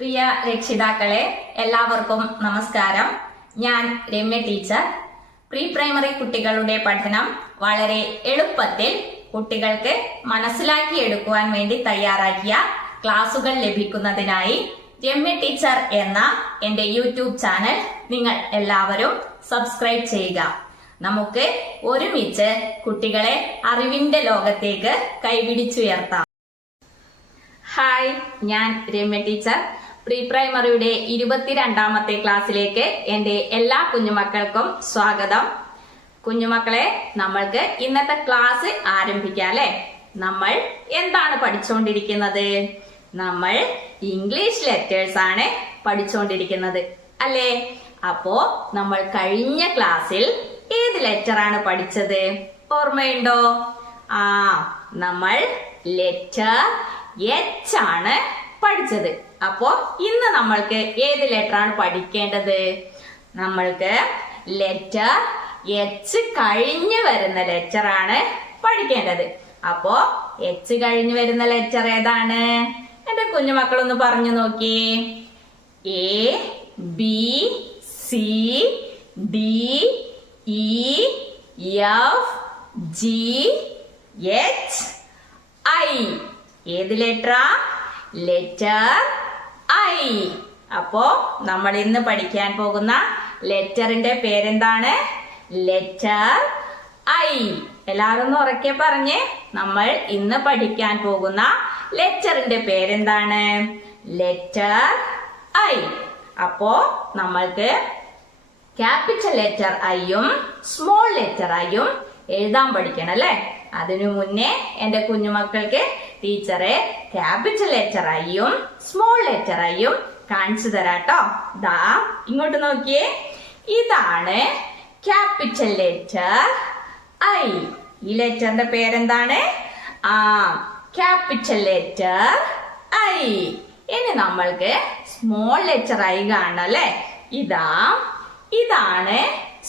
പ്രിയ രക്ഷിതാക്കളെ, എല്ലാവർക്കും നമസ്കാരം. ഞാൻ രമ്യ ടീച്ചർ. പ്രീ പ്രൈമറി കുട്ടികളുടെ പഠനം വളരെ എളുപ്പത്തിൽ കുട്ടികൾക്ക് മനസ്സിലാക്കിയെടുക്കുവാൻ വേണ്ടി തയ്യാറാക്കിയ ക്ലാസുകൾ ലഭിക്കുന്നതിനായി രമ്യ ടീച്ചർ എന്ന എന്റെ യൂട്യൂബ് ചാനൽ നിങ്ങൾ എല്ലാവരും സബ്സ്ക്രൈബ് ചെയ്യുക. നമുക്ക് ഒരുമിച്ച് കുട്ടികളെ അറിവിന്റെ ലോകത്തേക്ക് കൈപിടിച്ചുയർത്താം. ഹായ്, ഞാൻ രമ്യ ടീച്ചർ. പ്രീ പ്രൈമറിയുടെ 22ാമത്തെ ക്ലാസ്സിലേക്ക് എന്റെ എല്ലാ കുഞ്ഞുമക്കൾക്കും സ്വാഗതം. കുഞ്ഞുമക്കളെ, നമ്മൾക്ക് ഇന്നത്തെ ക്ലാസ് ആരംഭിക്കാം അല്ലെ. നമ്മൾ എന്താണ് പഠിച്ചുകൊണ്ടിരിക്കുന്നത്? നമ്മൾ ഇംഗ്ലീഷ് ലെറ്റേഴ്സ് ആണ് പഠിച്ചുകൊണ്ടിരിക്കുന്നത് അല്ലേ. അപ്പോ നമ്മൾ കഴിഞ്ഞ ക്ലാസ്സിൽ ഏത് ലെറ്റർ ആണ് പഠിച്ചത്? ഓർമ്മയുണ്ടോ? നമ്മൾ ലെറ്റർ എച്ച് ആണ് പഠിച്ചത്. അപ്പോ ഇന്ന് നമ്മൾക്ക് ഏത് ലെറ്റർ ആണ് പഠിക്കേണ്ടത്? നമ്മൾക്ക് ലെറ്റർ എച്ച് കഴിഞ്ഞു വരുന്ന ലെറ്റർ ആണ് പഠിക്കേണ്ടത്. അപ്പോ എച്ച് കഴിഞ്ഞു വരുന്ന ലെറ്റർ ഏതാണ്? എന്റെ കുഞ്ഞുമക്കളൊന്ന് പറഞ്ഞു നോക്കി. A, B, C, D, E, F, G, H, I. ഏത് ലെറ്ററാ? Letter I. അപ്പോ നമ്മൾ ഇന്ന് പഠിക്കാൻ പോകുന്ന ലെറ്ററിന്റെ പേരെന്താണ്? Letter I. എല്ലാവരും ഒന്ന് ഉറക്കെ പറഞ്ഞേ. നമ്മൾ ഇന്ന് പഠിക്കാൻ പോകുന്ന ലെറ്ററിന്റെ പേരെന്താണ്? Letter I. അപ്പോ നമ്മൾക്ക് ക്യാപിറ്റൽ ലെറ്റർ ഐയും സ്മോൾ ലെറ്റർ ഐയും എഴുതാൻ പഠിക്കണം അല്ലെ. അതിനു മുന്നേ എന്റെ കുഞ്ഞുമക്കൾക്ക് ടീച്ചറെ ക്യാപിറ്റൽ ലെറ്റർ ഐയും സ്മോൾ ലെറ്റർ ഐയും കാണിച്ചു തരാട്ടോ. ദാ ഇങ്ങോട്ട് നോക്കിയേ. ഇതാണ് ക്യാപിറ്റൽ ലെറ്റർ ഐ. ഈ ലെറ്ററിന്റെ പേരെന്താണ്? Capital letter I. ഇനി നമ്മൾക്ക് സ്മോൾ ലെറ്റർ ഐ കാണണം അല്ലെ. ഇതാണ്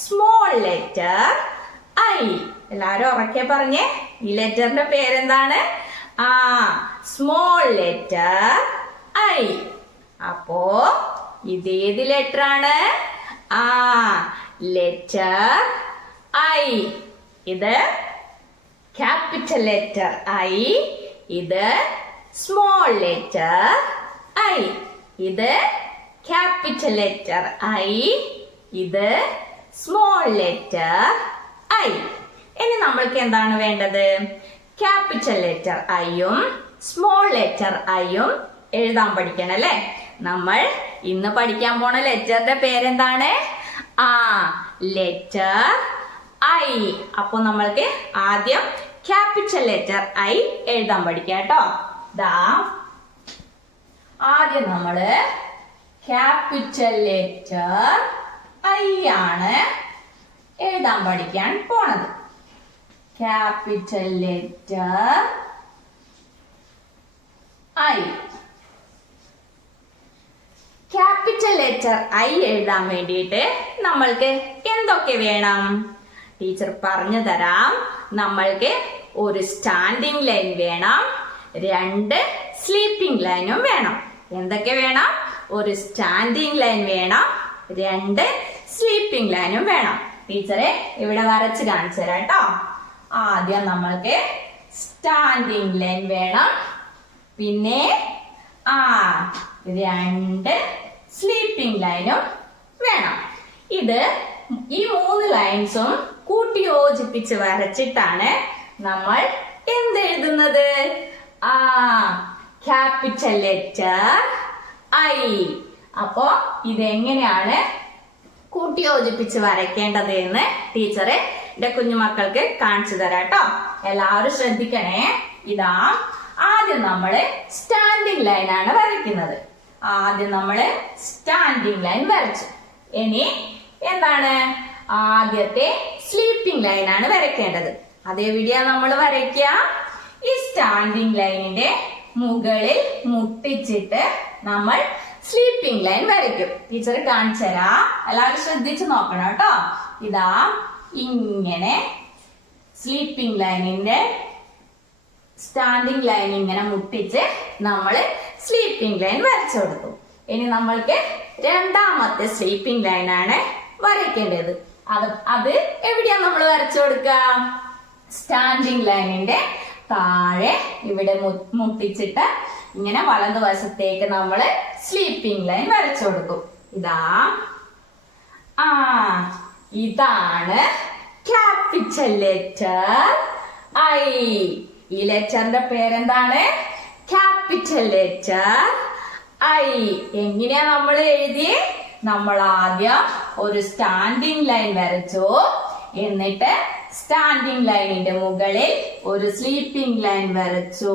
സ്മോൾ ലെറ്റർ ഐ. എല്ലാരും ഉറക്കെ പറഞ്ഞേ. ഈ ലെറ്ററിന്റെ പേരെന്താണ്? Small letter I. അപ്പോ ഇതേത് ലെറ്റർ ആണ്? Letter I. ഇത് ക്യാപിറ്റൽ ലെറ്റർ ഐ, ഇത് സ്മോൾ ലെറ്റർ ഐ. ഇത് ക്യാപിറ്റൽ ലെറ്റർ ഐ, ഇത് സ്മോൾ ലെറ്റർ ഐ. ഇനി നമ്മൾക്ക് എന്താണ് വേണ്ടത്? ക്യാപിറ്റൽ ലെറ്റർ ഐയും സ്മോൾ ലെറ്റർ ഐയും എഴുതാൻ പഠിക്കണം അല്ലെ. നമ്മൾ ഇന്ന് പഠിക്കാൻ പോണ ലെറ്ററിന്റെ പേരെന്താണ്? Letter I. അപ്പൊ നമ്മൾക്ക് ആദ്യം ക്യാപിറ്റൽ ലെറ്റർ ഐ എഴുതാൻ പഠിക്കാം കേട്ടോ. ആദ്യം നമ്മള് ക്യാപിറ്റൽ ലെറ്റർ ഐ ആണ് എഴുതാൻ പഠിക്കാൻ പോണത്. Capital letter I. Capital letter I എഴുതാൻ വേണ്ടിയിട്ട് നമ്മൾക്ക് എന്തൊക്കെ വേണം? ടീച്ചർ പറഞ്ഞു തരാം. നമ്മൾക്ക് ഒരു സ്റ്റാൻഡിംഗ് ലൈൻ വേണം, 2 സ്ലീപ്പിംഗ് ലൈനും വേണം. എന്തൊക്കെ വേണം? ഒരു സ്റ്റാൻഡിംഗ് ലൈൻ വേണം, 2 സ്ലീപ്പിംഗ് ലൈനും വേണം. ടീച്ചറെ ഇവിടെ വരച്ച് കാണിച്ചു തരാം കേട്ടോ. ആദ്യം നമ്മൾക്ക് സ്റ്റാൻഡിംഗ് ലൈൻ വേണം, പിന്നെ 2 സ്ലീപ്പിംഗ് ലൈനും വേണം. ഈ 3 ലൈൻസും കൂട്ടി യോജിപ്പിച്ച് വരച്ചിട്ടാണ് നമ്മൾ എന്തെഴുതുന്നത്? Capital letter I. അപ്പോ ഇതെങ്ങനെയാണ് കൂട്ടി യോജിപ്പിച്ച് വരയ്ക്കേണ്ടത് എന്ന് ടീച്ചറെ എന്റെ കുഞ്ഞുമക്കൾക്ക് കാണിച്ചു തരാം കേട്ടോ. എല്ലാവരും ശ്രദ്ധിക്കണേ. ആദ്യം നമ്മള് സ്റ്റാൻഡിംഗ് ലൈൻ ആണ് വരയ്ക്കുന്നത്. ആദ്യം നമ്മള് സ്റ്റാൻഡിംഗ് ലൈൻ വരച്ചു. ഇനി എന്താണ്? ആദ്യത്തെ സ്ലീപ്പിംഗ് ലൈൻ ആണ് വരയ്ക്കേണ്ടത്. അതെവിടെയാ നമ്മൾ വരയ്ക്കുക? ഈ സ്റ്റാൻഡിംഗ് ലൈനിന്റെ മുകളിൽ മുട്ടിച്ചിട്ട് നമ്മൾ സ്ലീപ്പിംഗ് ലൈൻ വരയ്ക്കും. ടീച്ചർ കാണിച്ചു തരാം. എല്ലാവരും ശ്രദ്ധിച്ചു നോക്കണം കേട്ടോ. ഇങ്ങനെ സ്ലീപ്പിംഗ് ലൈനിന്റെ സ്റ്റാൻഡിംഗ് ലൈൻ ഇങ്ങനെ മുട്ടിച്ച് നമ്മൾ സ്ലീപ്പിംഗ് ലൈൻ വരച്ചു കൊടുത്തു. ഇനി നമ്മൾക്ക് രണ്ടാമത്തെ സ്ലീപ്പിംഗ് ലൈൻ ആണ് വരയ്ക്കേണ്ടത്. അത് എവിടെയാ നമ്മൾ വരച്ചു കൊടുക്കുക? സ്റ്റാൻഡിംഗ് ലൈനിന്റെ താഴെ ഇവിടെ മുട്ടിച്ചിട്ട് ഇങ്ങനെ വലതുവശത്തേക്ക് നമ്മൾ സ്ലീപ്പിംഗ് ലൈൻ വരച്ചു കൊടുക്കും. ഇതാണ് ക്യാപിറ്റൽ ലെറ്റർ ഐ. ഈ ലെറ്ററിന്റെ പേരെന്താണ്? Capital letter I. എങ്ങനെയാ നമ്മൾ എഴുതിയേ? നമ്മൾ ആദ്യം ഒരു സ്റ്റാൻഡിംഗ് ലൈൻ വരച്ചു, എന്നിട്ട് സ്റ്റാൻഡിംഗ് ലൈനിന്റെ മുകളിൽ ഒരു സ്ലീപ്പിംഗ് ലൈൻ വരച്ചു,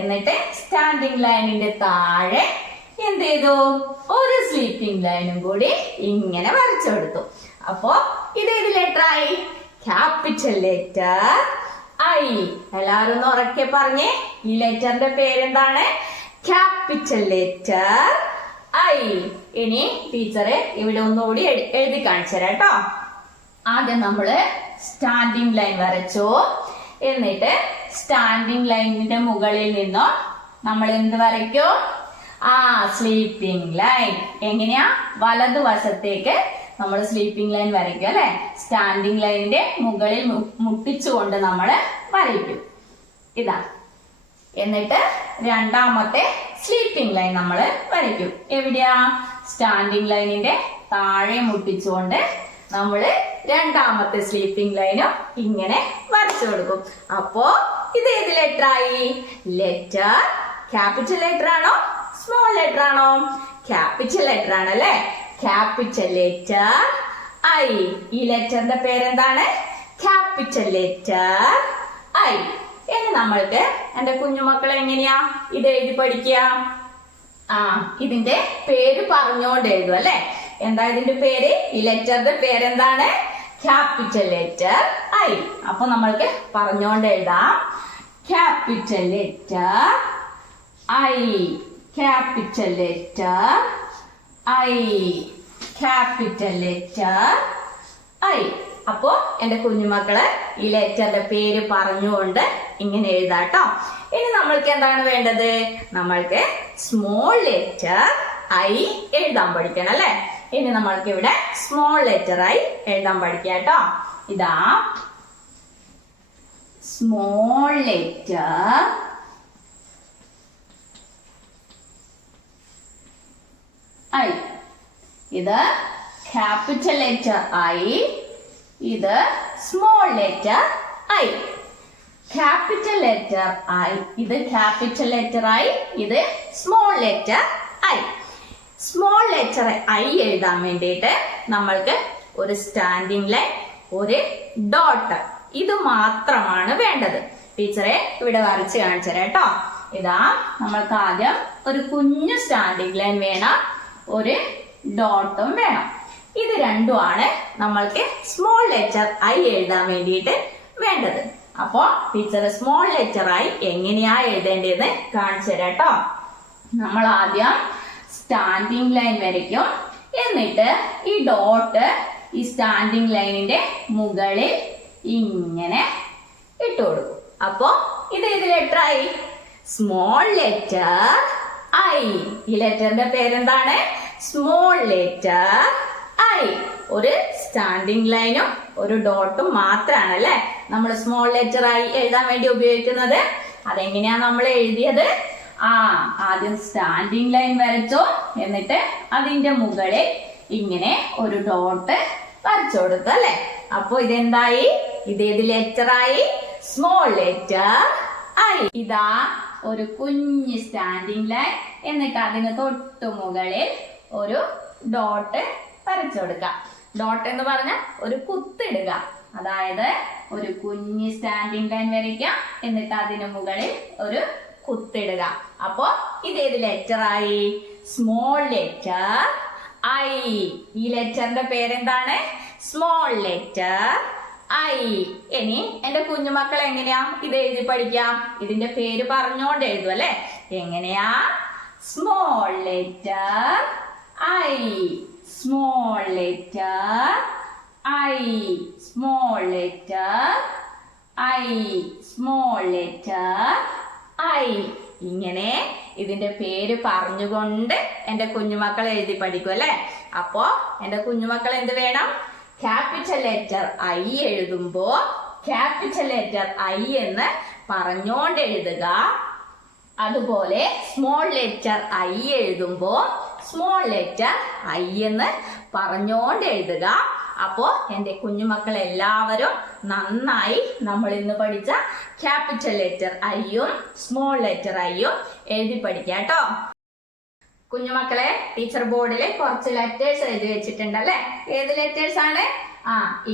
എന്നിട്ട് സ്റ്റാൻഡിംഗ് ലൈനിന്റെ താഴെ എന്ത് ചെയ്തു? ഒരു സ്ലീപ്പിംഗ് ലൈനും കൂടി ഇങ്ങനെ വരച്ചു കൊടുത്തു. അപ്പോ ഇത് ഏത് ലെറ്റർ ആയി? Capital letter I. എല്ലാവരും ഒന്ന് ഉറക്കെ പറഞ്ഞേ, ഈ ലെറ്ററിന്റെ പേരെന്താണ്? Capital letter I. ഇനി ടീച്ചറെ ഇവിടെ ഒന്നുകൂടി എഴുതി കാണിച്ചു തരാം കേട്ടോ. ആദ്യം നമ്മള് സ്റ്റാൻഡിംഗ് ലൈൻ വരച്ചു, എന്നിട്ട് സ്റ്റാൻഡിംഗ് ലൈനിന്റെ മുകളിൽ നിന്നും നമ്മൾ എന്ത് വരയ്ക്കും? Sleeping line. എങ്ങനെയാ? വലതുവശത്തേക്ക് നമ്മൾ സ്ലീപ്പിംഗ് ലൈൻ വരയ്ക്കും അല്ലെ? സ്റ്റാൻഡിംഗ് ലൈനിന്റെ മുകളിൽ മുട്ടിച്ചുകൊണ്ട് നമ്മൾ വരയ്ക്കും. എന്നിട്ട് രണ്ടാമത്തെ സ്ലീപ്പിംഗ് ലൈൻ നമ്മൾ വരയ്ക്കും. എവിടെയാ? സ്റ്റാൻഡിംഗ് ലൈനിന്റെ താഴെ മുട്ടിച്ചുകൊണ്ട് നമ്മൾ രണ്ടാമത്തെ സ്ലീപ്പിംഗ് ലൈനും ഇങ്ങനെ വരച്ചു കൊടുക്കും. അപ്പോ ഇത് ഏത് ലെറ്റർ ആയി? ലെറ്റർ ക്യാപിറ്റൽ ലെറ്റർ ആണോ സ്മോൾ ലെറ്റർ ആണോ? ക്യാപിറ്റൽ ലെറ്റർ ആണല്ലേ? Capital letter I. ഈ ലെറ്ററിന്റെ പേരെന്താണ്? Capital letter I. ഇനി നമ്മൾക്ക് എന്റെ കുഞ്ഞുമക്കൾ എങ്ങനെയാ ഇത് എഴുതി പഠിക്കുക? ഇതിന്റെ പേര് പറഞ്ഞുകൊണ്ട് എഴുതും അല്ലെ? എന്താ ഇതിന്റെ പേര്? ഈ ലെറ്ററിന്റെ പേരെന്താണ്? Capital letter I. അപ്പൊ നമ്മൾക്ക് പറഞ്ഞുകൊണ്ട് എഴുതാം. Capital letter I, capital letter I, capital letter I. അപ്പോ എന്റെ കുഞ്ഞുമക്കള് ഈ ലെറ്ററിന്റെ പേര് പറഞ്ഞുകൊണ്ട് ഇങ്ങനെ എഴുതാട്ടോ. ഇനി നമ്മൾക്ക് എന്താണ് വേണ്ടത്? നമ്മൾക്ക് സ്മോൾ ലെറ്റർ ഐ എഴുതാൻ പഠിക്കണം അല്ലെ? ഇനി നമ്മൾക്ക് ഇവിടെ സ്മോൾ ലെറ്റർ ഐ എഴുതാൻ പഠിക്കാട്ടോ. ഇതാ സ്മോൾ ലെറ്റർ ഐ. ഇത് ക്യാപിറ്റൽ ലെറ്റർ ഐ, ഇത് small letter I. Capital letter I, ഇത് ക്യാപിറ്റൽ ലെറ്റർ ഐ, ഇത് small letter I. Small letter I എഴുതാൻ വേണ്ടിയിട്ട് നമ്മൾക്ക് ഒരു സ്റ്റാൻഡിംഗ് ലൈൻ, ഒരു ഡോട്ട്, ഇത് മാത്രമാണ് വേണ്ടത്. ടീച്ചറെ ഇവിടെ വരച്ച് കാണിച്ചു തരാം കേട്ടോ. ഇതാ നമ്മൾക്ക് ആദ്യം ഒരു കുഞ്ഞു സ്റ്റാൻഡിംഗ് ലൈൻ വേണം, ഒരു ഡോട്ടും വേണം. ഇത് രണ്ടുമാണ് നമ്മൾക്ക് സ്മോൾ ലെറ്റർ ഐ എഴുതാൻ വേണ്ടിയിട്ട് വേണ്ടത്. അപ്പോ ടീച്ചർ സ്മോൾ ലെറ്റർ ഐ എങ്ങനെയാ എഴുതേണ്ടതെന്ന് കാണിച്ചു തരാം കേട്ടോ. നമ്മൾ ആദ്യം സ്റ്റാൻഡിംഗ് ലൈൻ വരയ്ക്കും, എന്നിട്ട് ഈ ഡോട്ട് ഈ സ്റ്റാൻഡിംഗ് ലൈനിന്റെ മുകളിൽ ഇങ്ങനെ ഇട്ടു കൊടുക്കും. അപ്പോ ഇത് ഏത് letter I? Small letter I. ഈ ലെറ്ററിന്റെ പേരെന്താണ്? Small letter I. ഒരു സ്റ്റാൻഡിംഗ് ലൈനും ഒരു ഡോട്ടും മാത്രമാണ് അല്ലെ നമ്മൾ സ്മോൾ ലെറ്റർ ഐ എഴുതാൻ വേണ്ടി ഉപയോഗിക്കുന്നത്. അതെങ്ങനെയാ നമ്മൾ എഴുതിയത്? ആദ്യം സ്റ്റാൻഡിംഗ് ലൈൻ വരച്ചോ, എന്നിട്ട് അതിന്റെ മുകളിൽ ഇങ്ങനെ ഒരു ഡോട്ട് വരച്ചു കൊടുക്കുക അല്ലെ? അപ്പൊ ഇതെന്തായി? ഇതേത് ലെറ്റർ ആയി? Small letter I. ഇതാ ഒരു കുഞ്ഞ് സ്റ്റാൻഡിംഗ് ലൈൻ, എന്നിട്ട് അതിന് തൊട്ടു മുകളിൽ ഒരു ഡോട്ട് വരച്ചു കൊടുക്കുക. ഡോട്ട് എന്ന് പറഞ്ഞാൽ ഒരു കുത്തിടുക. അതായത് ഒരു കുഞ്ഞ് സ്റ്റാൻഡിംഗ് ലൈൻ വരയ്ക്കാം, എന്നിട്ട് അതിന് മുകളിൽ ഒരു കുത്തിടുക. അപ്പോ ഇതേത് ലെറ്റർ ആയി? Small letter I. ഈ ലെറ്ററിന്റെ പേരെന്താണ്? Small letter I. ഇനി എന്റെ കുഞ്ഞുമക്കൾ എങ്ങനെയാ ഇത് എഴുതി പഠിക്കാം? ഇതിന്റെ പേര് പറഞ്ഞോണ്ട് എഴുതും അല്ലെ? എങ്ങനെയാ? Small letter I, small letter I, small letter I, small letter I. ഇങ്ങനെ ഇതിന്റെ പേര് പറഞ്ഞുകൊണ്ട് എന്റെ കുഞ്ഞുമക്കൾ എഴുതി പഠിക്കും അല്ലെ. അപ്പോ എന്റെ കുഞ്ഞുമക്കൾ എന്ത് വേണം? ക്യാപിറ്റൽ ലെറ്റർ ഐ എഴുതുമ്പോ ക്യാപിറ്റൽ ലെറ്റർ ഐ എന്ന് പറഞ്ഞോണ്ട് എഴുതുക. അതുപോലെ സ്മോൾ ലെറ്റർ ഐ എഴുതുമ്പോ സ്മോൾ ലെറ്റർ ഐ എന്ന് പറഞ്ഞോണ്ട് എഴുതുക. അപ്പോ എന്റെ കുഞ്ഞുമക്കൾ എല്ലാവരും നന്നായി നമ്മൾ ഇന്ന് പഠിച്ച ക്യാപിറ്റൽ ലെറ്റർ ഐയും സ്മോൾ ലെറ്റർ ഐയും എഴുതി പഠിക്കാട്ടോ. കുഞ്ഞുമക്കളെ, ടീച്ചർ ബോർഡിൽ കുറച്ച് ലെറ്റേഴ്സ് എഴുതി വെച്ചിട്ടുണ്ട് അല്ലെ. ഏത് ലെറ്റേഴ്സ് ആണ്?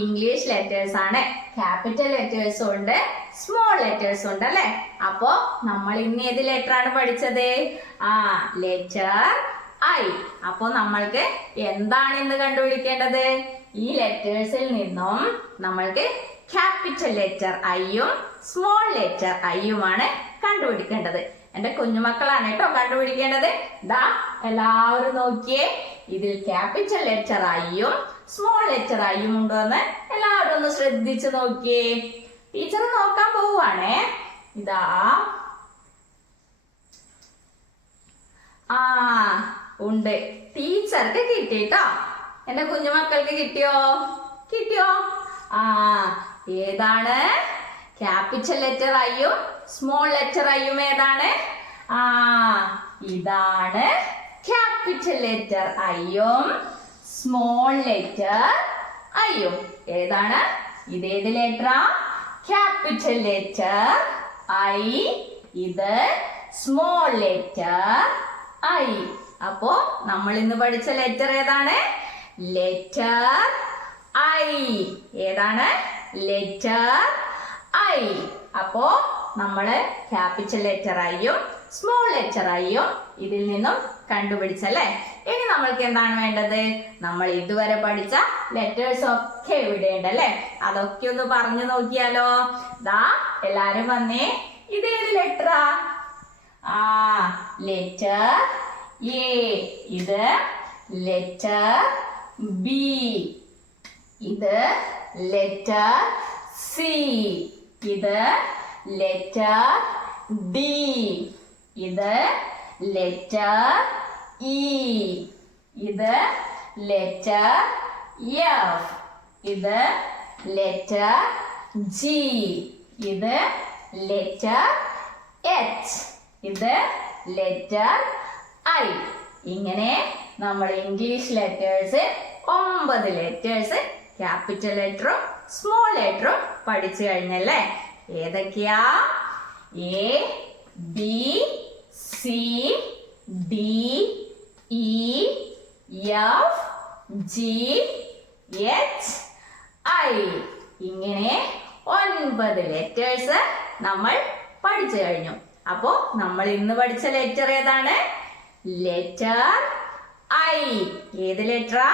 ഇംഗ്ലീഷ് ലെറ്റേഴ്സ് ആണ്. ക്യാപിറ്റൽ ലെറ്റേഴ്സും ഉണ്ട്, സ്മോൾ ലെറ്റേഴ്സും ഉണ്ട് അല്ലെ. അപ്പോ നമ്മൾ ഇന്ന് ഏത് ലെറ്റർ ആണ് പഠിച്ചത്? Letter I. അപ്പോ നമ്മൾക്ക് എന്താണ് ഇന്ന് കണ്ടുപിടിക്കേണ്ടത്? ഈ ലെറ്റേഴ്സിൽ നിന്നും നമ്മൾക്ക് ക്യാപിറ്റൽ ലെറ്റർ ഐയും സ്മോൾ ലെറ്റർ ഐയുമാണ് കണ്ടുപിടിക്കേണ്ടത്. എന്റെ കുഞ്ഞുമക്കളാണ് കേട്ടോ കണ്ടുപിടിക്കേണ്ടത്. ദാ എല്ലാവരും നോക്കിയേ, ഇതിൽ ക്യാപിറ്റൽ ലെറ്റർ ഐയും സ്മോൾ ലെറ്റർ ഐയും ഉണ്ടോ എന്ന് എല്ലാവരും ഒന്ന് ശ്രദ്ധിച്ചു നോക്കിയേ. ടീച്ചർ നോക്കാൻ പോവുകയാണേ. ഇതാ ഉണ്ട്. ടീച്ചർക്ക് കിട്ടിട്ടോ. എന്റെ കുഞ്ഞുമക്കൾക്ക് കിട്ടിയോ? ഏതാണ്? ക്യാപിറ്റൽ ലെറ്റർ ഐയും സ്മോൾ ലെറ്റർ ഐയും ഏതാണ്? ഇതാണ് ക്യാപിറ്റൽ ലെറ്റർ ഐയും സ്മോൾ ലെറ്റർ ഐയും. ഏതാണ്? ഇതേത് ലെറ്ററാ? Capital letter I. ഇത് സ്മോൾ ലെറ്റർ ഐ. അപ്പോ നമ്മൾ ഇന്ന് പഠിച്ച ലെറ്റർ ഏതാണ്? Letter I. ഏതാണ്? Letter I. അപ്പോ നമ്മള് ക്യാപിറ്റൽ ലെറ്റർ ഐയും സ്മോൾ ലെറ്റർ ഐയും ഇതിൽ നിന്നും കണ്ടുപിടിച്ചല്ലേ. ഇനി നമ്മൾക്ക് എന്താണ് വേണ്ടത്? നമ്മൾ ഇതുവരെ പഠിച്ച ലെറ്റേഴ്സ് ഒക്കെ ഇവിടെ ഉണ്ടല്ലേ. അതൊക്കെ ഒന്ന് പറഞ്ഞു നോക്കിയാലോ. ദാ എല്ലാരും വന്നേ. ഇതേത് ലെറ്ററാ? Letter A. ഇത് ലെറ്റർ ബി. ഇത് ലെറ്റർ സി. ഇത് ലെറ്റർ ഡി. ഇത് ലെറ്റർ ഇ. ഇത് ലെറ്റർ എഫ്. ഇത് ലെറ്റർ ജി. ഇത് ലെറ്റർ എച്ച്. ഇത് ലെറ്റർ ഐ. ഇങ്ങനെ നമ്മൾ ഇംഗ്ലീഷ് ലെറ്റേഴ്സ് 9 ലെറ്റേഴ്സ് ക്യാപിറ്റൽ ലെറ്ററും സ്മോൾ ലെറ്ററും പഠിച്ചു കഴിഞ്ഞല്ലേ. ഏതൊക്കെയാ? A, B, C, D, E, F, G, H, I. ഇങ്ങനെ 9 ലെറ്റേഴ്സ് നമ്മൾ പഠിച്ചു കഴിഞ്ഞു. അപ്പോ നമ്മൾ ഇന്ന് പഠിച്ച ലെറ്റർ ഏതാണ്? Letter I. ഏത് ലെറ്ററാ?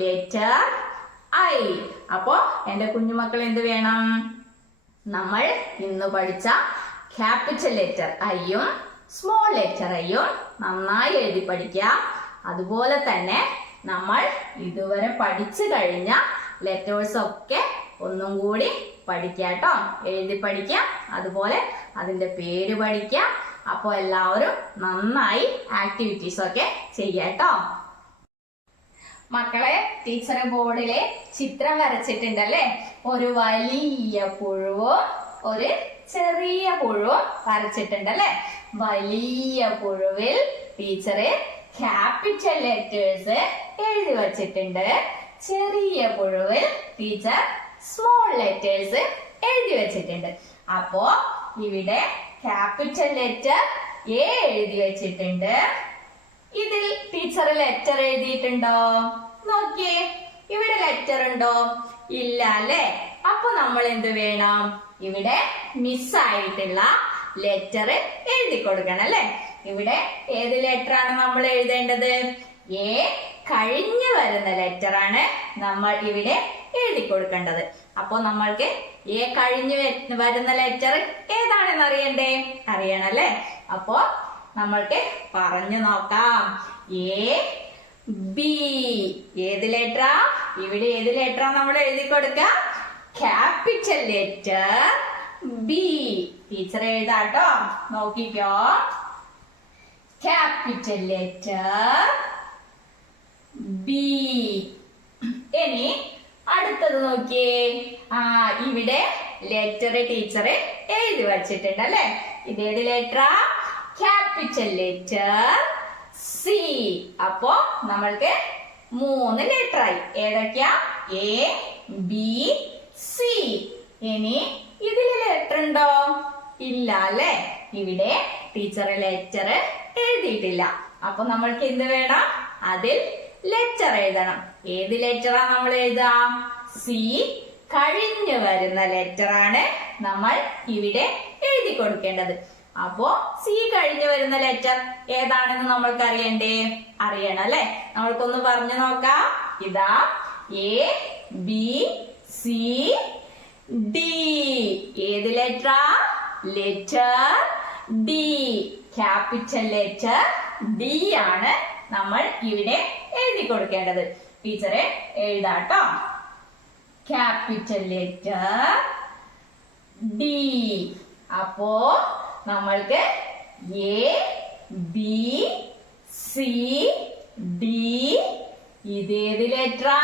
Letter I. അപ്പോ എന്റെ കുഞ്ഞുമക്കൾ എന്ത് വേണം? നമ്മൾ ഇന്ന് പഠിച്ച ക്യാപിറ്റൽ ലെറ്റർ ഐയും സ്മോൾ ലെറ്റർ ഐയും നന്നായി എഴുതി പഠിക്കുക. അതുപോലെ തന്നെ നമ്മൾ ഇതുവരെ പഠിച്ചു കഴിഞ്ഞ ലെറ്റേഴ്സ് ഒക്കെ ഒന്നും കൂടി പഠിക്കാട്ടോ. എഴുതി പഠിക്കാം. അതുപോലെ അതിന്റെ പേര് പഠിക്കാം. അപ്പോൾ എല്ലാവരും നന്നായി ആക്ടിവിറ്റീസ് ഒക്കെ ചെയ്യാട്ടോ. മക്കളെ, ടീച്ചർ ബോർഡിലെ ചിത്രം വരച്ചിട്ടുണ്ടല്ലേ. ഒരു വലിയ പുഴുവും ഒരു ചെറിയ പുഴുവും വരച്ചിട്ടുണ്ടല്ലേ. വലിയ പുഴുവിൽ ടീച്ചറ് ക്യാപിറ്റൽ ലെറ്റേഴ്സ് എഴുതി വച്ചിട്ടുണ്ട്. ചെറിയ പുഴുവിൽ ടീച്ചർ സ്മോൾ ലെറ്റേഴ്സ് എഴുതി വെച്ചിട്ടുണ്ട്. അപ്പോ ഇവിടെ ക്യാപിറ്റൽ ലെറ്റർ എ എഴുതി വെച്ചിട്ടുണ്ട്. ഇതിൽ ടീച്ചർ ലെറ്റർ എഴുതിയിട്ടുണ്ടോ? നോക്കിയേ, ഇവിടെ ലെറ്റർ ഉണ്ടോ? ഇല്ല അല്ലേ. അപ്പൊ നമ്മൾ എന്ത് വേണം? ഇവിടെ മിസ്സായിട്ടുള്ള ലെറ്റർ എഴുതി കൊടുക്കണം അല്ലെ. ഇവിടെ ഏത് ലെറ്റർ ആണ് നമ്മൾ എഴുതേണ്ടത്? എ കഴിഞ്ഞു വരുന്ന ലെറ്റർ ആണ് നമ്മൾ ഇവിടെ എഴുതി കൊടുക്കേണ്ടത്. അപ്പൊ നമ്മൾക്ക് എ കഴിഞ്ഞു വരുന്ന ലെറ്റർ ഏതാണെന്ന് അറിയണ്ടേ? അറിയണല്ലേ. അപ്പോ നമ്മൾക്ക് പറഞ്ഞു നോക്കാം. A, B. ഏത് ലെറ്ററാ? ഇവിടെ ഏത് ലെറ്ററാ നമ്മൾ എഴുതി കൊടുക്കുക? Capital letter B. ടീച്ചർ എഴുതാട്ടോ. നോക്കിക്കോ. Capital letter B. ഇനി അടുത്തത് നോക്കിയേ. ഇവിടെ ലെറ്റർ ടീച്ചർ എഴുതി വച്ചിട്ടുണ്ട് അല്ലെ. ഇതേത് ലെറ്ററാ? Capital letter C. അപ്പോ നമ്മൾക്ക് 3 ലെറ്റർ ആയി. ഏതൊക്കെയാ? A, B, C. ഇനി ഇതിൽ ലെറ്റർ ഉണ്ടോ? ഇല്ല അല്ലെ. ഇവിടെ ടീച്ചർ ലെറ്റർ എഴുതിയിട്ടില്ല. അപ്പൊ നമ്മൾക്ക് എന്ത് വേണം? അതിൽ ലെറ്റർ എഴുതണം. ഏത് ലെറ്ററാ നമ്മൾ എഴുതാ? സി കഴിഞ്ഞു വരുന്ന ലെറ്റർ ആണ് നമ്മൾ ഇവിടെ എഴുതി കൊടുക്കേണ്ടത്. അപ്പോ സി കഴിഞ്ഞു വരുന്ന ലെറ്റർ ഏതാണെന്ന് നമ്മൾക്ക് അറിയണം അല്ലെ. നമ്മൾക്കൊന്ന് പറഞ്ഞു നോക്കാം. ഇതാ എ, ബി, സി, ഡി. ഏത് ലെറ്ററാ? Letter D. Capital letter D ആണ് നമ്മൾ ഇവിടെ എഴുതി കൊടുക്കേണ്ടത്. ടീച്ചറെ എഴുതാട്ടോ. Capital letter D. അപ്പോ നമ്മൾക്ക് എ, ബി, സി, ഡി. ഇതേത് ലെറ്ററാ?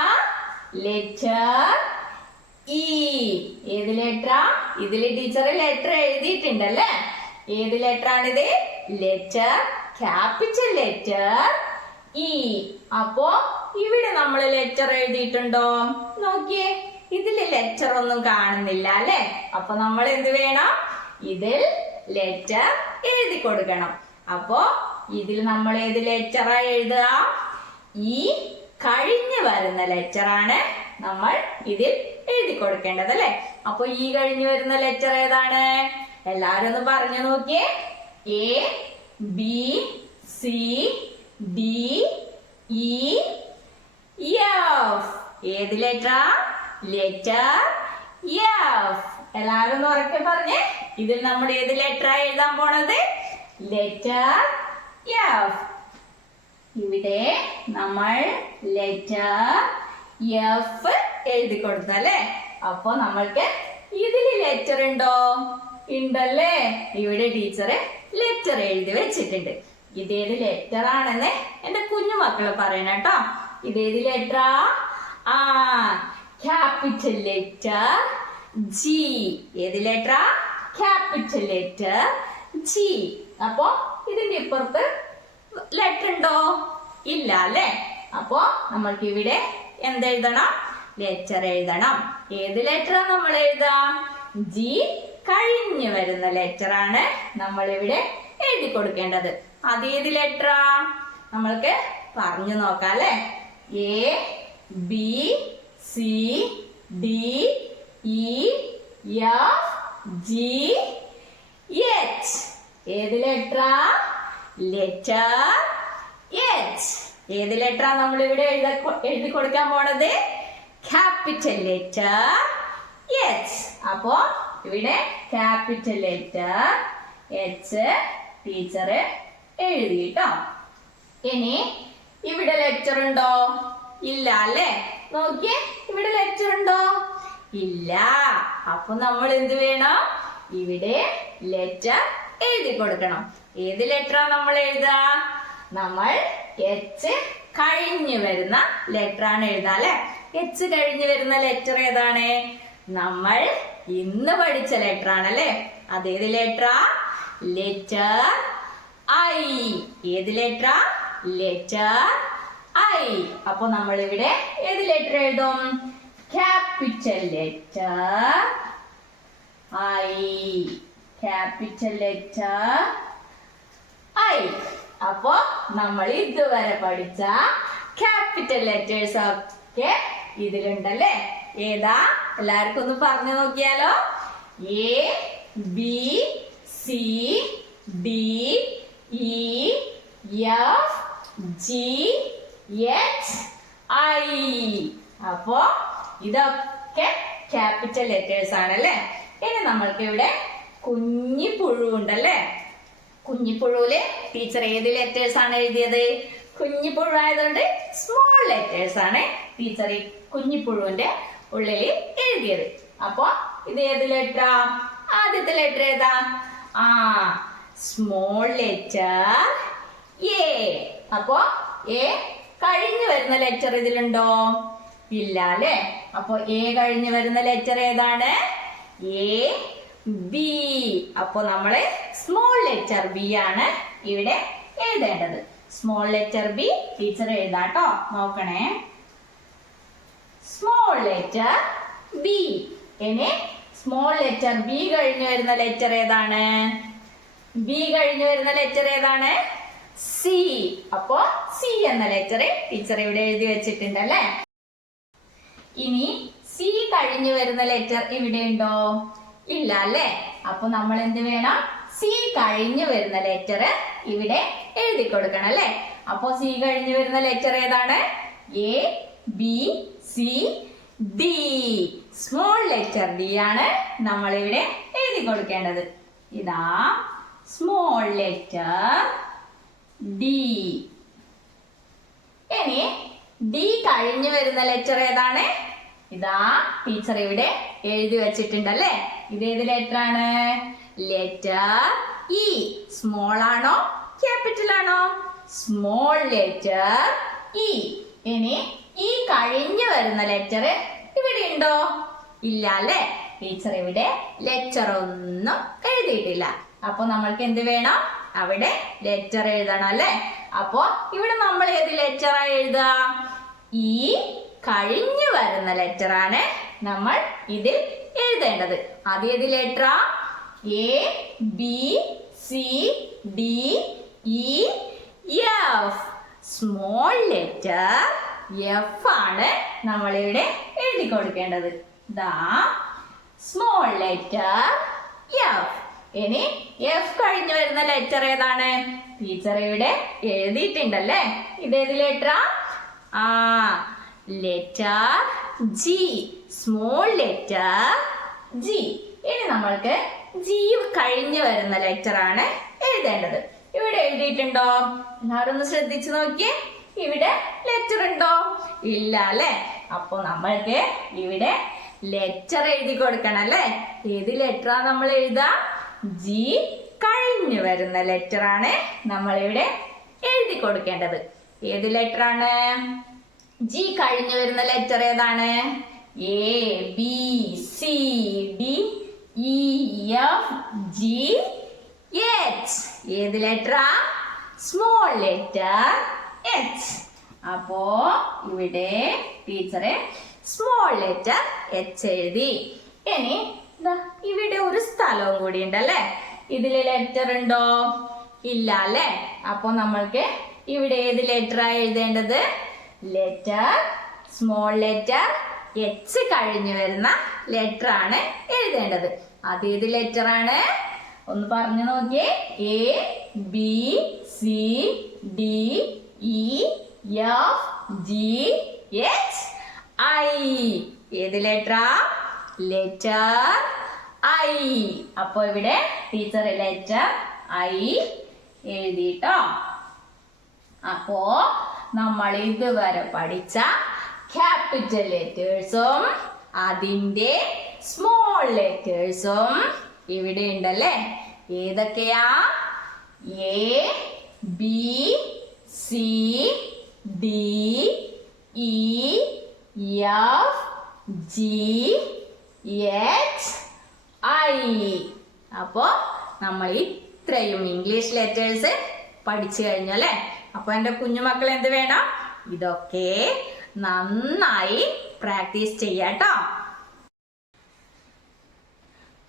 Letter E. ഏത് ലെറ്ററാ? ഇതില് ടീച്ചർ ലെറ്റർ എഴുതിയിട്ടുണ്ടല്ലേ. ഏത് ലെറ്റർ ആണിത്? Letter capital letter E. അപ്പോ ഇവിടെ നമ്മൾ ലെറ്റർ എഴുതിയിട്ടുണ്ടോ? നോക്കിയേ, ഇതില് ലെറ്റർ ഒന്നും കാണുന്നില്ല അല്ലെ. അപ്പൊ നമ്മൾ എന്ത് വേണം? ഇതിൽ ലെറ്റർ എഴുതി കൊടുക്കണം. അപ്പോ ഇതിൽ നമ്മൾ ഏത് ലെറ്ററാ എഴുതുക? ഈ കഴിഞ്ഞു വരുന്ന ലെറ്റർ ആണ് നമ്മൾ ഇതിൽ എഴുതി കൊടുക്കേണ്ടത് അല്ലെ. അപ്പൊ ഈ കഴിഞ്ഞു വരുന്ന ലെറ്റർ ഏതാണ്? എല്ലാരും ഒന്ന് പറഞ്ഞു നോക്കിയേ. A, B, C, D, E, F. ഏത് ലെറ്ററാ? Letter F. എല്ലാരും ഒന്ന് ഉറക്കെ പറഞ്ഞേ. ഇതിൽ നമ്മൾ ഏത് ലെറ്ററാ എഴുതാൻ പോണത്? Letter F. ഇവിടെ നമ്മൾ ലെറ്റർ എഫ് എഴുതി കൊടുത്തല്ലേ. അപ്പൊ നമ്മൾക്ക് ഇതില് ലെറ്റർ ഉണ്ടോ? ഉണ്ടല്ലേ. ഇവിടെ ടീച്ചർ ലെറ്റർ എഴുതി വെച്ചിട്ടുണ്ട്. ഇതേത് ലെറ്റർ ആണെന്ന് എന്റെ കുഞ്ഞു മക്കള് പറയണം കേട്ടോ. ഇതേത് ലെറ്ററാ? Capital letter G. ഏത് ലെറ്ററാ? Capital letter G. അപ്പൊ ഇതിന്റെ ഇപ്പുറത്ത് ലെറ്റർ ഉണ്ടോ? ഇല്ല അല്ലെ. അപ്പൊ നമ്മൾക്ക് ഇവിടെ എന്തെഴുതണം? ലെറ്റർ എഴുതണം. ഏത് ലെറ്ററാ നമ്മൾ എഴുതാ? ജി കഴിഞ്ഞു വരുന്ന ലെറ്റർ ആണ് നമ്മൾ ഇവിടെ എഴുതി കൊടുക്കേണ്ടത്. അതേത് ലെറ്ററാ? നമ്മൾക്ക് പറഞ്ഞു നോക്കാം അല്ലെ. A, B, C, D, E, F, G, H. ഏത് ലെറ്ററാ? Letter H. ഏത് ലെറ്ററാ നമ്മൾ ഇവിടെ എഴുതി കൊടുക്കാൻ പോണത്? Capital letter H. അപ്പോ ഇവിടെ ക്യാപിറ്റൽ ലെറ്റർ എച്ച് ടീച്ചർ എഴുതിട്ടോ. ഇനി ഇവിടെ ലെറ്റർ ഉണ്ടോ? ഇല്ല അല്ലെ. നോക്കിയേ, ഇവിടെ ലെറ്റർ ഉണ്ടോ? ഇല്ല. അപ്പൊ നമ്മൾ എന്ത് വേണം? ഇവിടെ ലെറ്റർ എഴുതി കൊടുക്കണം. ഏത് ലെറ്ററാ നമ്മൾ എഴുതാ? നമ്മൾ എച്ച് കഴിഞ്ഞു വരുന്ന ലെറ്റർ ആണ് എഴുതാ അല്ലെ. എച്ച് കഴിഞ്ഞു വരുന്ന ലെറ്റർ ഏതാണ്? നമ്മൾ ഇന്ന് പഠിച്ച ലെറ്റർ ആണല്ലേ. അതേത് ലെറ്ററാ? Letter I. ഏത് ലെറ്ററാ? Letter I. അപ്പൊ നമ്മൾ ഇവിടെ ഏത് ലെറ്റർ എഴുതും? Capital letter I. Capital letter I. അപ്പൊ നമ്മൾ ഇതുവരെ പഠിച്ച ക്യാപിറ്റൽ ലെറ്റേഴ്സ് ഒക്കെ ഇതിലുണ്ടല്ലേ. ഏതാ? എല്ലാവർക്കും ഒന്ന് പറഞ്ഞു നോക്കിയാലോ. A, B, C, D, E, F, G, H, I. അപ്പോ ഇതൊക്കെ ക്യാപിറ്റൽ ലെറ്റേഴ്സ് ആണല്ലേ. ഇനി നമ്മൾക്ക് ഇവിടെ കുഞ്ഞിപ്പുഴു ഉണ്ടല്ലേ. കുഞ്ഞിപ്പുഴുവില് ടീച്ചർ ഏത് ലെറ്റേഴ്സ് ആണ് എഴുതിയത്? കുഞ്ഞിപ്പുഴു ആയതുകൊണ്ട് സ്മോൾ ലെറ്റേഴ്സ് ആണ് ടീച്ചർ ഈ കുഞ്ഞിപ്പുഴുവിന്റെ ഉള്ളിൽ എഴുതിയത്. അപ്പൊ ഇത് ഏത് ലെറ്ററാ? ആദ്യത്തെ ലെറ്റർ ഏതാ? Small letter A. അപ്പോ എ കഴിഞ്ഞു വരുന്ന ലെറ്റർ ഇതിലുണ്ടോ? ഇല്ല അല്ലെ. അപ്പൊ എ കഴിഞ്ഞു വരുന്ന ലെറ്റർ ഏതാണ്? A B. അപ്പൊ നമ്മള് സ്മോൾ ലെറ്റർ ബി ആണ് ഇവിടെ എഴുതേണ്ടത്. സ്മോൾ ലെറ്റർ ബി ടീച്ചർ എഴുതാട്ടോ, നോക്കണേ. Small letter B. ഇനി സ്മോൾ ലെറ്റർ ബി കഴിഞ്ഞു വരുന്ന ലെറ്റർ ഏതാണ്? ബി കഴിഞ്ഞു വരുന്ന ലെറ്റർ ഏതാണ്? സി. അപ്പോ സി എന്ന ലെറ്റർ ടീച്ചർ ഇവിടെ എഴുതി വെച്ചിട്ടുണ്ട് അല്ലെ. ഇനി സി കഴിഞ്ഞു വരുന്ന ലെറ്റർ ഇവിടെ ഉണ്ടോ? ഇല്ല അല്ലെ. അപ്പൊ നമ്മൾ എന്ത് വേണം? സി കഴിഞ്ഞു വരുന്ന ലെറ്റർ ഇവിടെ എഴുതി കൊടുക്കണം അല്ലെ. അപ്പൊ സി കഴിഞ്ഞു വരുന്ന ലെറ്റർ ഏതാണ്? A B C D. Small letter D ആണ് നമ്മൾ ഇവിടെ എഴുതി കൊടുക്കേണ്ടത്. ഇതാ സ്മോൾ ലെറ്റർ ഡി. ഇനി ഡി കഴിഞ്ഞു വരുന്ന ലെറ്റർ ഏതാണ്? ഇതാ ടീച്ചർ ഇവിടെ എഴുതി വെച്ചിട്ടുണ്ടല്ലേ. ഇതേത് ലെറ്റർ ആണ്? Letter E. സ്മോൾ ആണോ ക്യാപിറ്റൽ ആണോ? Small letter E. ഇനി ഈ കഴിഞ്ഞു വരുന്ന ലെറ്റർ ഇവിടെ ഉണ്ടോ? ഇല്ല അല്ലെ. ടീച്ചർ ഇവിടെ ലെറ്റർ ഒന്നും എഴുതിയിട്ടില്ല. അപ്പൊ നമ്മൾക്ക് എന്ത് വേണം? അവിടെ ലെറ്റർ എഴുതണം അല്ലെ. അപ്പൊ ഇവിടെ നമ്മൾ ഏത് ലെറ്റർ എഴുതുക? ഈ കഴിഞ്ഞു വരുന്ന ലെറ്റർ ആണ് നമ്മൾ ഇതിൽ എഴുതേണ്ടത്. അത് ഏത് letter? A B C D E F. Small letter F ആണ് നമ്മൾ ഇവിടെ എഴുതി കൊടുക്കേണ്ടത്. ദാ സ്മോൾ ലെറ്റർ എഫ്. ഇനി എഫ് കഴിഞ്ഞു വരുന്ന ലെറ്റർ ഏതാണ്? ടീച്ചർ ഇവിടെ എഴുതിയിട്ടുണ്ടല്ലേ. ഇതേത് letter? Letter G. Small letter G. ഇനി നമ്മൾക്ക് ജി കഴിഞ്ഞു വരുന്ന ലെറ്റർ ആണ് എഴുതേണ്ടത്. ഇവിടെ എഴുതിയിട്ടുണ്ടോ? എല്ലാവരും ഒന്ന് ശ്രദ്ധിച്ചു നോക്കിയേ. ഇവിടെ ലെറ്റർ ഉണ്ടോ? ഇല്ല അല്ലെ. അപ്പൊ നമ്മൾക്ക് ഇവിടെ ലെറ്റർ എഴുതി കൊടുക്കണം അല്ലെ. ഏത് ലെറ്ററാ നമ്മൾ എഴുതാ? ജി കഴിഞ്ഞു വരുന്ന ലെറ്റർ ആണ് നമ്മൾ ഇവിടെ എഴുതി കൊടുക്കേണ്ടത്. ഏത് ലെറ്റർ ആണ്? ജി കഴിഞ്ഞു വരുന്ന ലെറ്റർ ഏതാണ്? A B C D E F G H. ഏത് ലെറ്ററാ? Small letter H. അപ്പോ ഇവിടെ ടീച്ചറെ സ്മോൾ ലെറ്റർ എച്ച് എഴുതി. ഇനി ഇവിടെ ഒരു സ്ഥലവും കൂടി ഉണ്ടല്ലേ. ഇതില് ലെറ്റർ ഉണ്ടോ? ഇല്ല അല്ലെ. അപ്പൊ നമ്മൾക്ക് ഇവിടെ ഏത് ലെറ്ററാ എഴുതേണ്ടത്? ലെറ്റർ സ്മോൾ ലെറ്റർ എച്ച് കഴിഞ്ഞു വരുന്ന ലെറ്റർ ആണ് എഴുതേണ്ടത്. അത് ഏത് ലെറ്റർ ആണ്? ഒന്ന് പറഞ്ഞു നോക്കിയേ. A B C D E F G H I. ഏത് ലെറ്ററാ? Letter I. അപ്പൊ ഇവിടെ ടീച്ചർ ലെറ്റർ ഐ എഴുതിട്ടോ. അപ്പോ നമ്മൾ ഇതുവരെ പഠിച്ച ക്യാപിറ്റൽ ലെറ്റേഴ്സും അതിന്റെ സ്മോൾ ലെറ്റേഴ്സും ഇവിടെ ഉണ്ടല്ലേ. ഏതൊക്കെയാ? A B C D E F G H I. അപ്പോ നമ്മൾ ഇത്രയും ഇംഗ്ലീഷ് ലെറ്റേഴ്സ് പഠിച്ചു കഴിഞ്ഞു അല്ലെ. അപ്പൊ എന്റെ കുഞ്ഞുമക്കൾ എന്ത് വേണം? ഇതൊക്കെ നന്നായി പ്രാക്ടീസ് ചെയ്യാട്ടോ.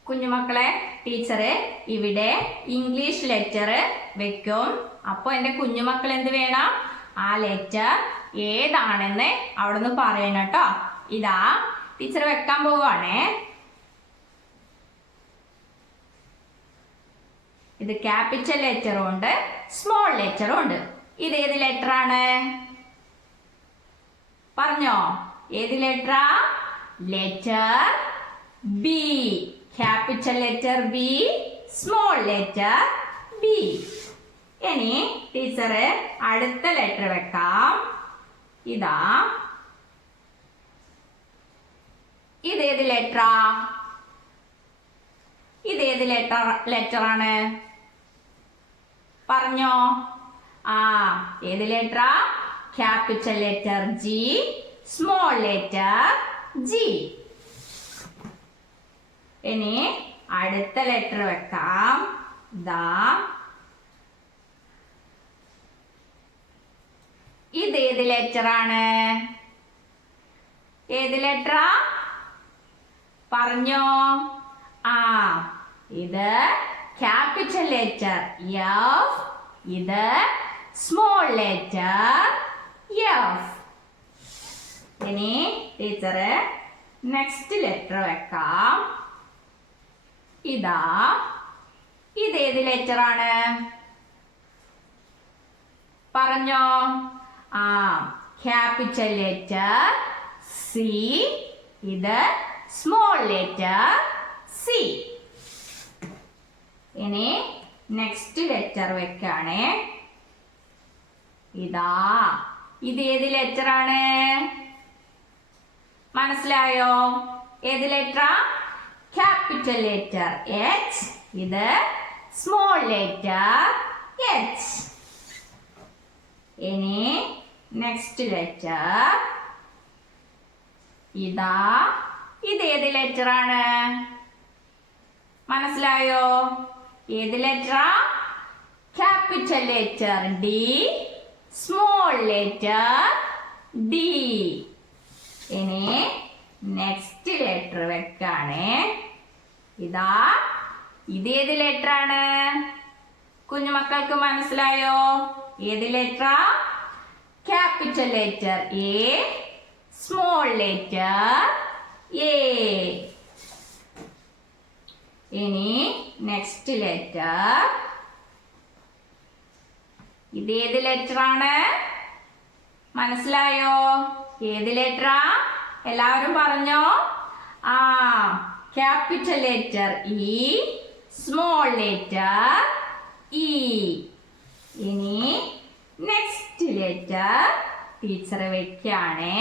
കുഞ്ഞുമക്കളെ, ടീച്ചറ് ഇവിടെ ഇംഗ്ലീഷ് ലെറ്റർ വെക്കും. അപ്പൊ എന്റെ കുഞ്ഞുമക്കൾ എന്ത് വേണം? ആ ലെറ്റർ ഏതാണെന്ന് അവിടെ നിന്ന് പറയണം കേട്ടോ. ഇതാ ടീച്ചർ വെക്കാൻ പോവാണേ. ഇത് ക്യാപിറ്റൽ ലെറ്ററും ഉണ്ട് സ്മോൾ ലെറ്ററും ഉണ്ട്. ഇത് ഏത് ലെറ്റർ ആണ്? പറഞ്ഞോ, ഏത് ലെറ്ററാ? Letter B. Capital letter B, small letter B. ഇനി ടീച്ചറ് അടുത്ത ലെറ്റർ വെക്കാം. ഇതാ ഇതേത് ലെറ്ററാ? ഇതേത് ലെറ്റർ ആണ്? പറഞ്ഞോ. ഏത് ലെറ്ററാ? Capital letter G, small letter G. ഇനി അടുത്ത ലെറ്റർ വെക്കാം. ഇതേത് ലെറ്റർ ആണ്? ഏത് ലെറ്ററാ? പറഞ്ഞോ. ഇത് ക്യാപിറ്റൽ ലെറ്റർ എഫ്, ഇത് സ്മോൾ ലെറ്റർ എഫ്. ഇനി ടീച്ചറ് നെക്സ്റ്റ് ലെറ്റർ വെക്കാം. ഇതേത് ലെറ്റർ ആണ്? പറഞ്ഞോ. ക്യാപിറ്റൽ ലെറ്റർ സി, ഇത് സ്മോൾ ലെറ്റർ സി. ഇനി നെക്സ്റ്റ് ലെറ്റർ വെക്കാണേ. ഇതേത് ലെറ്റർ ആണ്? മനസ്സിലായോ? ഏത് ലെറ്ററാ? ക്യാപിറ്റൽ ലെറ്റർ എച്ച്, ഇത് സ്മോൾ ലെറ്റർ എച്ച്. ഇനി നെക്സ്റ്റ് ലെറ്റർ ഇതേത് ലെറ്റർ ആണ്? മനസ്സിലായോ? ഏത് ലെറ്ററാ? Capital letter D, small letter D. ഇനി നെക്സ്റ്റ് ലെറ്റർ വെക്കാണേ. ഇതേത് ലെറ്റർ ആണ്? കുഞ്ഞുമക്കൾക്ക് മനസ്സിലായോ? ഏത് ലെറ്ററാ? Capital letter A, small letter A. ഇനി നെക്സ്റ്റ് ലെറ്റർ ഇതേത് ലെറ്റർ ആണ്? മനസ്സിലായോ? ഏത് ലെറ്ററാ? എല്ലാവരും പറഞ്ഞോ. Capital letter E, small letter E. ഇനി നെക്സ്റ്റ് ലെറ്റർ ടീച്ചർ വെക്കാണേ.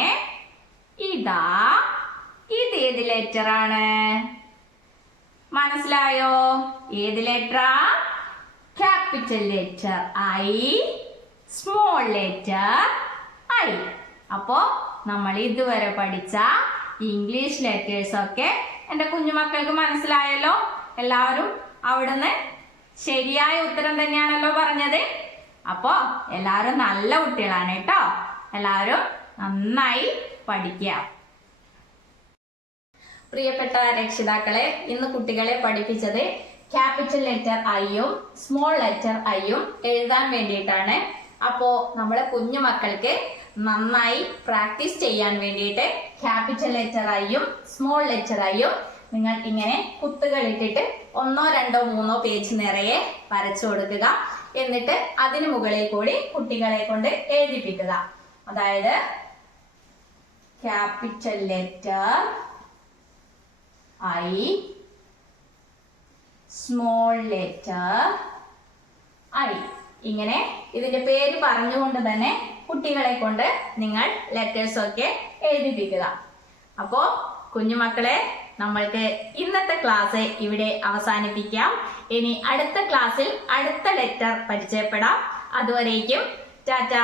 ഇതേത് ലെറ്റർ ആണ്? മനസ്സിലായോ? ഏത് ലെറ്ററാ? Capital letter I, small letter I. അപ്പോ നമ്മൾ ഇതുവരെ പഠിച്ച ഇംഗ്ലീഷ് ലെറ്റേഴ്സ് ഒക്കെ എൻ്റെ കുഞ്ഞുമക്കൾക്ക് മനസ്സിലായല്ലോ. എല്ലാവരും അവിടുന്ന് ശരിയായ ഉത്തരം തന്നെയാണല്ലോ പറഞ്ഞത്. അപ്പോ എല്ലാവരും നല്ല കുട്ടികളാണ് കേട്ടോ. എല്ലാവരും നന്നായി പഠിക്കുക. പ്രിയപ്പെട്ട രക്ഷിതാക്കളെ, ഇന്ന് കുട്ടികളെ പഠിപ്പിച്ചത് ക്യാപിറ്റൽ ലെറ്റർ ഐയും സ്മോൾ ലെറ്റർ ഐയും എഴുതാൻ വേണ്ടിയിട്ടാണ്. അപ്പോ നമ്മളെ കുഞ്ഞുമക്കൾക്ക് നന്നായി പ്രാക്ടീസ് ചെയ്യാൻ വേണ്ടിയിട്ട് ക്യാപിറ്റൽ ലെറ്റർ ഐയും സ്മോൾ ലെറ്റർ ഐയും നിങ്ങൾ ഇങ്ങനെ കുത്തുകൾ ഇട്ടിട്ട് 1, 2, 3 പേജ് നിറയെ വരച്ചു കൊടുക്കുക. എന്നിട്ട് അതിന് മുകളിൽ കൂടി കുട്ടികളെ കൊണ്ട് എഴുതിപ്പിക്കുക. അതായത് capital letter I, small letter I. ഇങ്ങനെ ഇതിന്റെ പേര് പറഞ്ഞുകൊണ്ട് തന്നെ കുട്ടികളെ കൊണ്ട് നിങ്ങൾ ലെറ്റേഴ്സ് ഒക്കെ എഴുതിപ്പിക്കുക. അപ്പോ കുഞ്ഞുമക്കളെ, നമ്മൾക്ക് ഇന്നത്തെ ക്ലാസ് ഇവിടെ അവസാനിപ്പിക്കാം. ഇനി അടുത്ത ക്ലാസ്സിൽ അടുത്ത ലെറ്റർ പരിചയപ്പെടാം. അതുവരേക്കും ടാറ്റ.